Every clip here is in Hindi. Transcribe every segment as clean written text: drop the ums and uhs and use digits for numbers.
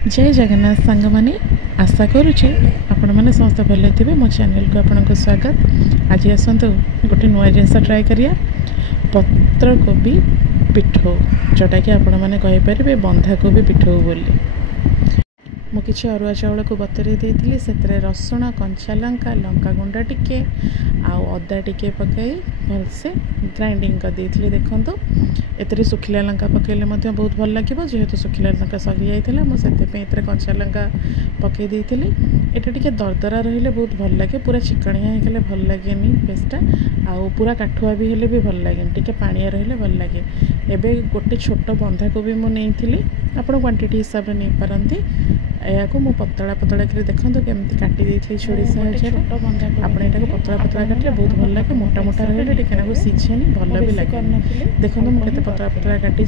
जय जगन्नाथ सांग मैंने आशा करुचे आपण मैंने समस्त भले थे। मो चैनल को आपन को स्वागत। आज आसतु गोटे नुआ जिनस ट्राए करिया पत्र कोबी पिठो, जोटा कि आपण मैंने कहींपारे बंधाकोबी पिठो बोली। मु किसी अरुआ चाउल को बतुरे देती से रसुण कंचा लंका लंका गुंड टिके आउ अदा टिके पकई भलसे ग्राइंडिंग कर देती। देखो एते सुखिला लंका पकईले बहुत भल लगे, जेहेतु सुखिला लंका सरी जाता मुझे कंचा लंका पकई देती। एटा टिके दरदरा रहिले बहुत भल लगे, पूरा चिकणिया होगले भल लगे पेस्टा, आउ पूरा काठुआ भी हेले भी भल लगे, टिके पानिया रहिले भल लगे। एबे गोटे छोट बंधाकोबी मु नेइथिली, आपण क्वांटिटी हिसाब से नहीं पारंती। या मु पतला पतला कर देखो केमती काटी देती छुरी साहाଯ୍य। आपड़ यहाँ पतला पतला काटिले बहुत भल लगे, मोटा मोटा रही टिके सीझेनि भल भी लगे। देखो मुझे पतला पतला काटी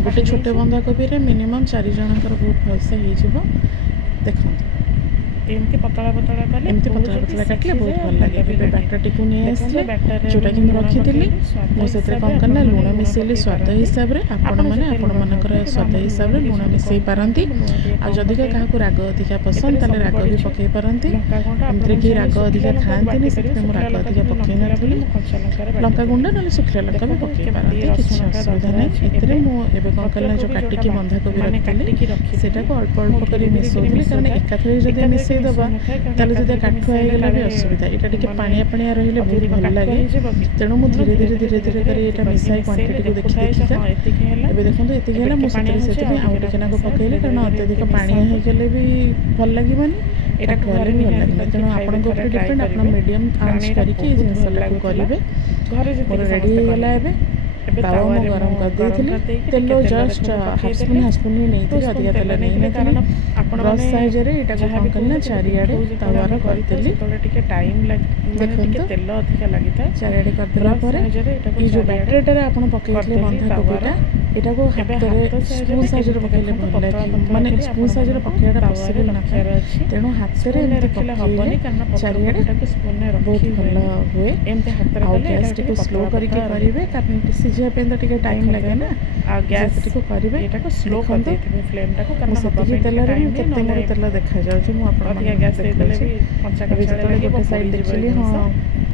गोटे छोटे बंधाकोबी मिनिमम 4 जनकर बहुत भलसे हो। देखो एमती पतला पतला काटिले बहुत भल लगे। बैटर टी नहीं आसले जोटा कि रखी मुझे कौन करना लुण मिसेली स्वाद हिसाब से। आपण मैंने स्वाद हिसाब से लुण मिसई पारती। आदि क्या राग अधिका पसंद ताले राग भी पकई पारती। एमती कि राग अधिका खाती से राग अधिका पकई नी। लंका गुंड ना सुखिला लंका भी पकई पारती, किसी असुविधा नहीं। एते मुझे कौन करना जो काटिकी बंधाकोबी रखी से अल्प अल्प कर मिसौली, कारण एकाथरे जब मिसई दबा ताले जब काठुआ होगला भी असुविधा। यहाँ टिके पानिया पानिया रहिले बहुत भल लगे, तेणु मुझे धीरे धीरे धीरे धीरे कर ये मिसाई क्वांटिटी को देखी देखिका एबे देखो ये मुझे आउ टिके ना पकईले, कारण अत्यधिक पानिया होगले भी भल लगे, काठुआ भी भल लगे। तेणु आपण डिपेंड आप मीडियम आंच करके जिनसा करेंगे। मोर रेडी होगला तावा मु गरम कर देती। तेल जस्ट हाफ स्पून ही नहीं थी, अधिका तेल नहीं ब्रश साइज रे एटा कौन करना चारिआडे तावार करदेली। देखो तेल अधिका लगी था चारिआडे करदेला परे ये जो बैटरटा आपण पकईले बंधाकोबीटा एटा को हाथ स्पून साइज रे पकईले भल लगे, माने स्पून साइज रे पकईटा पॉसिबल ना था। तेणु हाथ रे एमती पकईले चारिआडे बहुत भल हुए। एमती हाथ रे गैस टी को स्लो करके करिवे, कारण सीझे तो टिके टाइम लगे ना। गैस टी को करिवे एटा को स्लो कर देथिबे फ्लेम टा को, कारण सतिकी तेल रे केते मोर तेल देखा जाउछि। मु आपण अधिका गैस देले भी पंचा कचड़ा गोटे साइड देखली। हां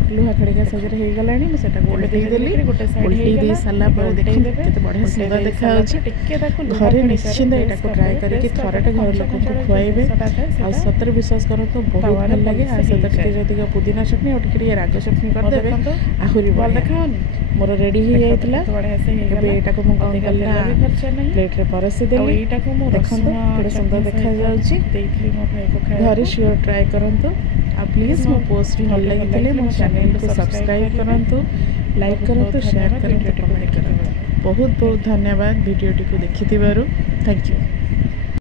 लुहा खड़िका साइज रे हे गलानी, मु सेटा उल्टी देली। गोटे साइड उल्टी दे साला पर देखि केते बढ़िया सुंदर देखा जाउछि। टिके ताको घरे निश्चिंत एटा को ट्राई करके थरटे घर लोक को खुआइबे। आ सतर विश्वास करो तो बहुत भल लगे। आ सतर टिके जदी पुदीना चटनी और टिके राग चटनी कर देबे आहुरी भल देखाओनी। मोर रेडी ही जाइतला। एबे एटा को मु कोन करला प्लेट रे परसी देली। एटा को मु देखंतो केते सुंदर देखा जाउछि। देइथली मो भाई को खाए घरे श्योर ट्राई करंतो। आ प्लीज मो पोस्ट भल लागितले मो चैनल को सब्सक्राइब करंतु, लाइक करंतु, शेयर करंतु, कमेंट करंतु। बहुत बहुत धन्यवाद वीडियो टी को देखिथिबारु। Thank you.